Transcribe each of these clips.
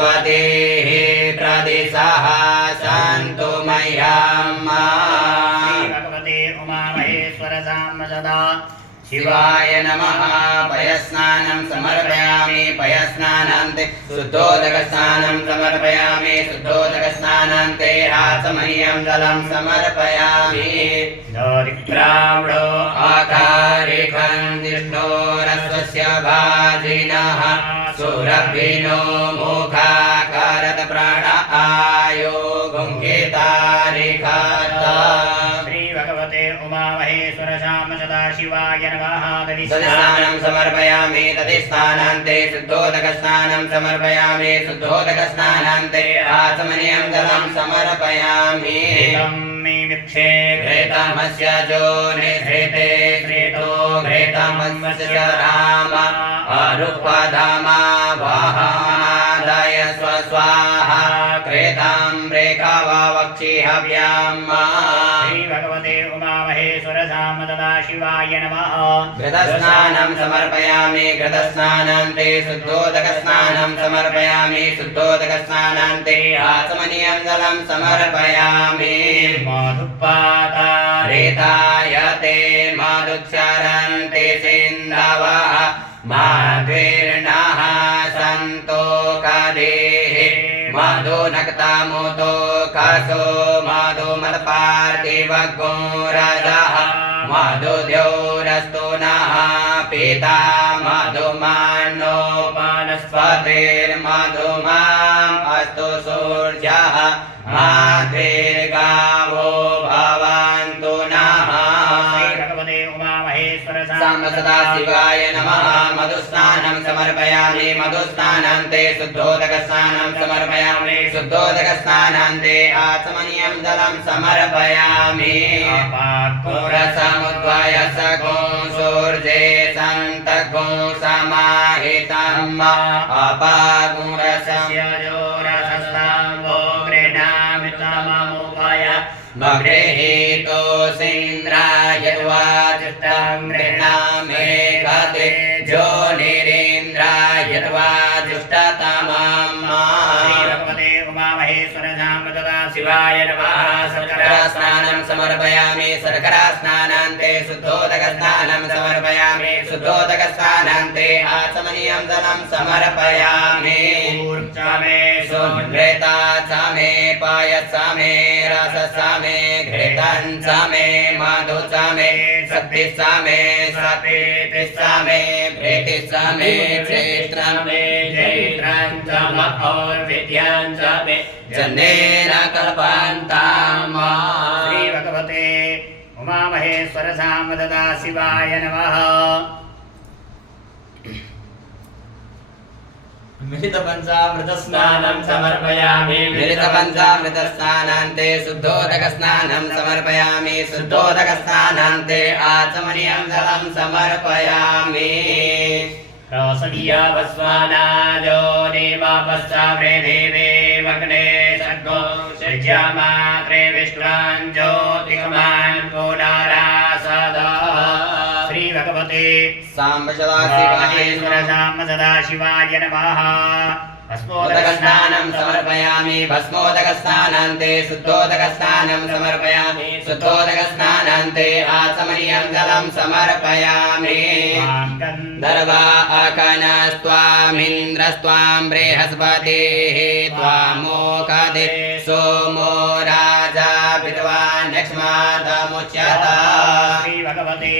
सरस्वतीः प्रदिशः सन्तु मह्यम् भगवते उमामहेश्वर साम्बदा शिवाय नमः पयस्नानं समर्पयामि पयस्नानान्ते शुद्धोदकस्नानं समर्पयामि शुद्धोदकस्नानान्ते आचमनीयं जलं समर्पयामि दरिद्रावणो आकारिखन्दिष्णोरस्वस्य भाजिनः सुरभिनो मुखाकारत प्राण आयो गुङ्केतारिखता भगवते उमामहेश्वर श्याम सदाशिवाय नमः तदिस्नानं समर्पयामि तदिस्नानान्ते शुद्धोदकस्नानं समर्पयामि शुद्धोदकस्नानान्ते आचमनीयं जलं समर्पयामि मे वृक्षे घृतमस्य जो निघृते घृतो घृतमस्य राम अरुपधामा वाहमादाय स्वस्वाहा कृतं रेखावक्षि हव्याम् भगवते उमामहेश्वर साम्बदा नमः घृतस्नानं समर्पयामि घृतस्नानान्ते शुद्धोदकस्नानं समर्पयामि शुद्धोदकस्नानान्ते आचमनीयं जलं समर्पयामि मधुपातारेतायते मधुक्षरन्ते सिन्धवः माध्वीर्णः सन्तोकदेः मधुनक्तामुतो कसो मधुमत्पार्थिवगो रजः मधुद्यौरस्तु नः पिता मधुमानो वनस्पतिर्मधुमाम् अस्तु सूर्यः माध्वीर्गावो भवन्तु नः भगवते उमामहेश्वर साम्ब सदाशिवाय नमः मधुस्नानं समर्पयामि मधुस्नानान्ते शुद्धोदकस्नानं समर्पयामि शुद्धोदकस्नानान्ते आचमनीयं जलं समर्पयामि पुरसमुद्वय सगो सूर्ये सन्तगो समाहितम् अपागुरस्य जोरसस्ताङ्गो गृह्णामितममुपय गृहीतो सीन्द्राय वाजुष्टं गृह्णामेकते जो निरीन्द्राय वाजुष्टतमम् भगवते उमामहेश्वर साम्बदा शिवाय नमः शर्करास्नानं समर्पयामि शर्करास्नानान्ते शुद्धोदकस्नानं समर्पयामि शुद्धोदकस्नानान्ते आचमनीयं जलं समर्पयामि ऊर्जमे सुघृता च मे पायस मे रस च मे घृतं च मे मधु च मे शक्ति च मे सपेति च मे प्रीति च मे क्षेत्रं मे जैत्रं च महोर्विद्यां च मे जनेन कल्पन्ताम् श्री भगवते उमामहेश्वर साम्बदा शिवाय नमः मिलितपञ्चामृतस्नानं समर्पयामि मिलितपञ्चामृतस्नानान्ते शुद्धोदकस्नानं समर्पयामि शुद्धोदकस्नानान्ते आचमनीयं जलं समर्पयामि रोसदीयावस्वानाजो देवापश्चाव्रे देवेवग्ने सर्गो सज्जामात्रे विष्णान् ज्योतिकमान् पुनरासदा श्री भगवते साम्ब सदाशिवाय साम्ब सदाशिवाय नमः भस्मोदकस्नानं समर्पयामि भस्मोदकस्नानान्ते शुद्धोदकस्नानं समर्पयामि शुद्धोदकस्नानान्ते आचमनीयं जलं समर्पयामि दर्वा अकनस्त्वामिन्द्रस्त्वां बृहस्पतिः त्वामोकदे सोमो राजा विद्वान् यक्ष्मादमुच्यते श्री भगवते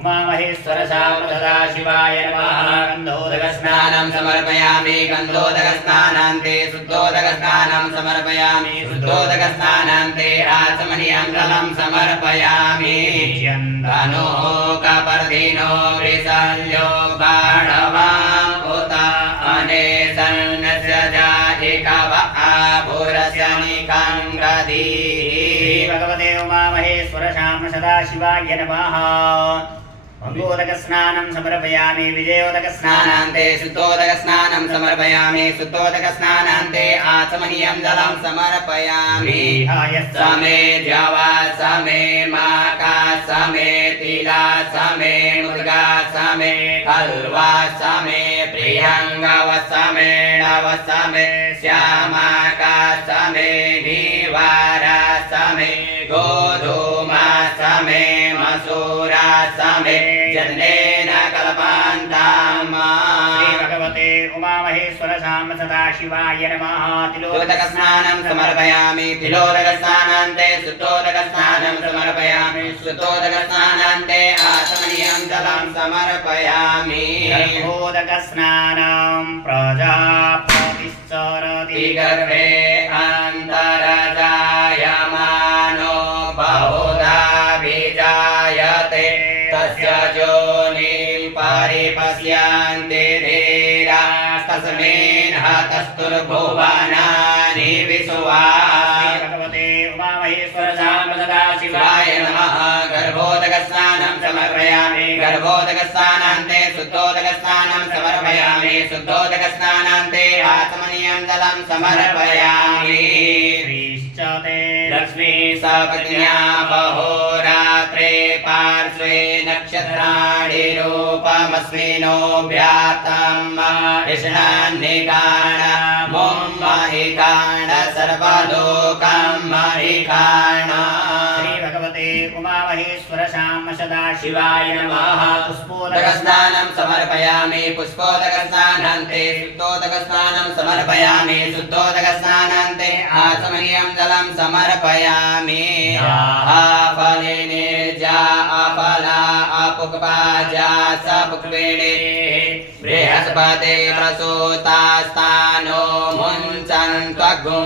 उमामहेश्वर साम्बदा शिवाय नमः गन्धोदकस्नानं समर्पयामि गन्धोदकस्नानान्ते शुद्धोदकस्नानं समर्पयामि शुद्धोदकस्नानान्ते आचमनीयं जलं समर्पयामि धनोकपर्दिनो वृषल्यो बाणवाम् उत अनेसन्नस्य जाहिकव आभुरस्य निकङ्गदीः भगवते उमामहेश्वर साम्ब सदाशिवाय नमः भगवोदकस्नानं समर्पयामि विजयोदकस्नानं स्नानान्ते शुद्धोदकस्नानं समर्पयामि शुद्धोदकस्नानान्ते आचमनीयं जलं समर्पयामि विहाय समे द्यावा समे माका समे तिला समे मुद्गा समे खल्वा समे प्रियंगव समे नव समे श्यामाका समे निवारा समे गोधूमा समे मसूरा समे जन्नेन कल्पान्तामा श्री भगवते उमामहेश्वर साम सदाशिवाय नमः तिलोदकस्नानं समर्पयामि तिलोदकस्नानान्ते शुद्धोदकस्नानं समर्पयामि शुद्धोदकस्नानान्ते आचमनीयं जलं समर्पयामि गर्भोदकस्नानं प्रजापतिश्चरति गर्भे अन्तरजायमानो बहुधा बीजायते तस्य योनिं परिपश्यन्ति धीरा तस्मिन् हतस्तुर्भुवनानि विश्वा भगवते उमामहेश्वर साम शिवाय नमः गर्भोदकस्नानं समर्पयामि गर्भोदकस्नानान्ते शुद्धोदकस्नानं समर्पयामि शुद्धोदकस्नानान्ते आचमनीयं जलं समर्पयामि लक्ष्मी सपत्न्या बहोरात्रे पार्श्वे नक्षत्राणि रूपमस्मिनोऽभ्यात्तं कृष्णान्निकाण मुम्महिकाण सर्वलोकं महिकाण श्री भगवते उमामहेश्वर साम सदाशिवाय नमः पुष्पोदकस्नानं समर्पयामि पुष्पोदकस्नानान्ते शुद्धोदकस्नानं समर्पयामि शुद्धोदकस्नानान्ते आचमनीयं जलं समर्पयामि फलिने जा अपला अपुक्पाजा सपुक्वेणे बृहस्पते प्रसूतास्तानो मुञ्चन्त्वगुंहसः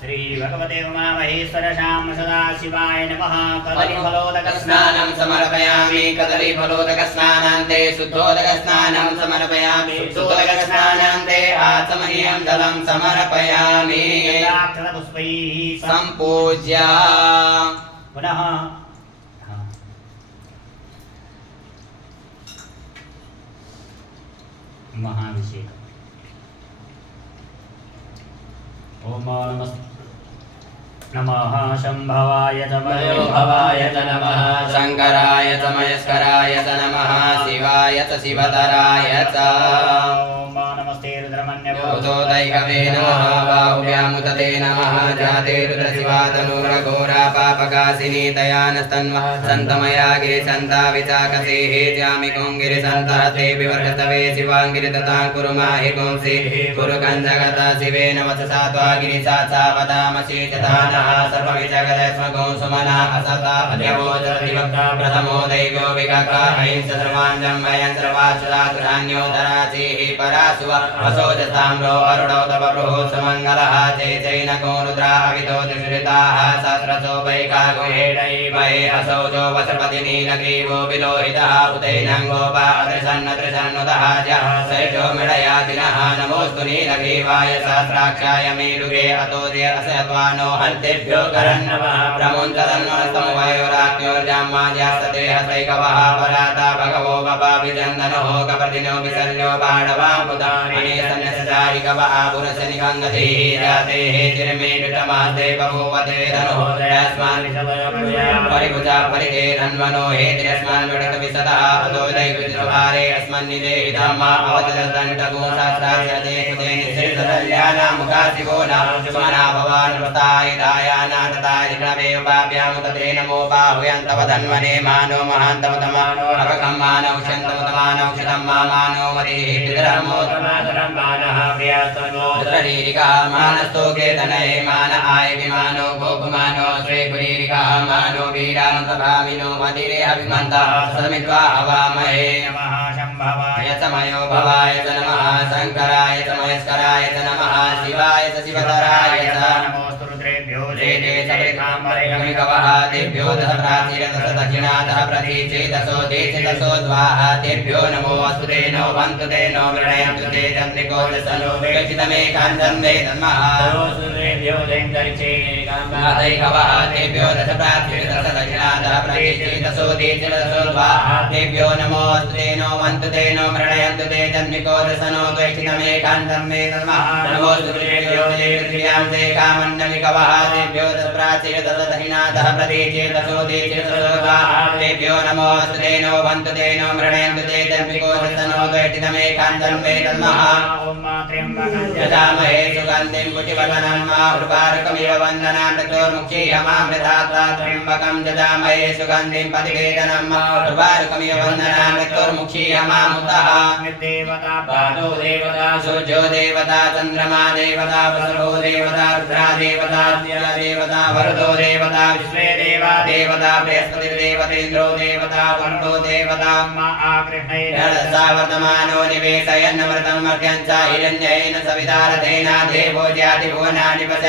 श्री भगवते उमामहेश्वर साम सदाशिवाय नमः कदलीफलोदकस्नानं स्नानं समर्पयामि कदलीफलोदकस्नानान्ते शुद्धोदकस्नानं समर्पयामि शुद्धोदकस्नानान्ते आचमनीयं जलं समर्पयामि पुष्पैः सम्पूज्य पुनः महाभिषेक ओम नमः शंभवाय भवाय च नमः शङ्कराय च मयस्कराय च नमः शिवाय च शिवतराय च ओम नमस्ते रुद्रमन्यवो दैकवे नमः बाहुव्यामुदते नमः जाते रुद्रशिवातनूरघोरा पापकाशिनी दयानस्तन्वः सन्तमया गिरिसन्ता विचाकसेः ज्यामिकुं गिरिसन्तः ते विवर्धतवे शिवाङ्गिरिदतां कुरु माहि पुंसि कुरु कञ्जगता शिवेन वचसा त्वा गिरिसा चा वदामसि चतानः सर्वविजगदस्मगो सुमना असता अध्यवोचरदिवक्ता प्रथमो दैव्यो विगका अहिंस सर्वाञ्जं वयं सर्वाचुरातुरान्योदराचिः परासुव असोजताम्रो अरुणौ तव बृहो सुमङ्गलः चैचैनको रुद्रा अवितो त्रिश्रिताः सहस्रसो वैकागो हेडैवहे असौजो वसपति नीलग्रीवो विलोहितः उदैनं गोपा अदृशन्नदृशन्नुतः जः सैजो मृडयातिनः नमोऽस्तु नीलग्रीवाय सहस्राक्षाय मेलुगे अतोदे असयत्वानो हन्तेभ्यो करन्नवः प्रमुञ्चतन्वस्तमवयोराज्ञोर्जामाज्यास्तते हसैकवः पराता भगवो बपाभिचन्दनो कप्रदिनो विसर्यो बाणवामुदा अनेसन्यसचारिकवः पुरशनिकङ्गतिः जातेः चिरमेटमास्ते बभूवते धनुः त्रयस्मान् परिभुजा परिते धन्वनो हेतिरस्मान् विडकविसतः अतो दैवभारे अस्मन्निदेहितमा अवतरदण्डगो शास्त्रास्यते कुते निःशेषदल्यानामुखासिवो नामजुमाना भवान् व्रताय दायाना तताय ऋणवेव पाप्याम तते नमो बाहुयन्तव धन्वने मानो महान्तमतमानो अभगं मानौ क्षन्तमतमानौ क्षतं मानो मतिः पितरमो तमातरं मानः प्रियास्तनो रुद्ररीरिका मानस्तोके तनये मान आय विमानो गोपमानो श्री गुरीरिका मानो वीरानन्तभामिनो मतिरे अभिमन्तः समित्वा हवामहे नमः शंभवाय च मयो भवाय च नमः शङ्कराय च महेश्वराय च नमः शिवाय च शिवतराय च नमोऽस्तु रुद्रेभ्यो जे च कवः तेभ्यो दश प्राचीरदश दक्षिणातः प्रतीचेदशो देचिदशो द्वाः तेभ्यो नमो अस्तु ते नो वन्तु ते नो मृणयन्तु ते चन्द्रिको दशनो विरचितमेकान्तं वे तन्मः कवः तेभ्यो दश प्राचीरदश दक्षिणातः प्रतीचेदशो देचिदशो द्वाः तेभ्यो नमो अस्तु ते नो वन्तु ते नो मृणयन्तु ते चन्द्रिको दशनो विरचितमेकान्तं वे तन्मः नमो सूर्येभ्यो देवत्रियां ते कामन्नमिकवः तेभ्यो दश प्राचीरदश दक्षिणातः प्रतीचेदशो देचिदशो द्वाः तेभ्यो नमो अस्तु ते नो वन्तु ते नो मृणयन्तु ते चन्द्रिको दशनो विरचितमेकान्तं वे तन्मः यजामहे सुगन्धिं पुष्टिवर्धनं उर्वारुकमिव वन्दनां मृत्योर्मुक्षीयमामृतात्वा त्र्यम्बकं यजामहे सुगन्धिं पतिवेदनं उर्वारुकमिव वन्दनां मृत्योर्मुक्षीयमामुतः पादो देवता सूर्यो देवता चन्द्रमा देवता वसुरो देवता रुद्रा देवता देवता वरुदो देवता विश्वे देवा देवता बृहस्पतिर्देवतेन्द्रो देवता वरुणो देवता सा वर्तमानो निवेशयन्नमृतं मर्त्यं च हिरण्येन सविता रथेन देवो जाति भुवनानि पश्यन्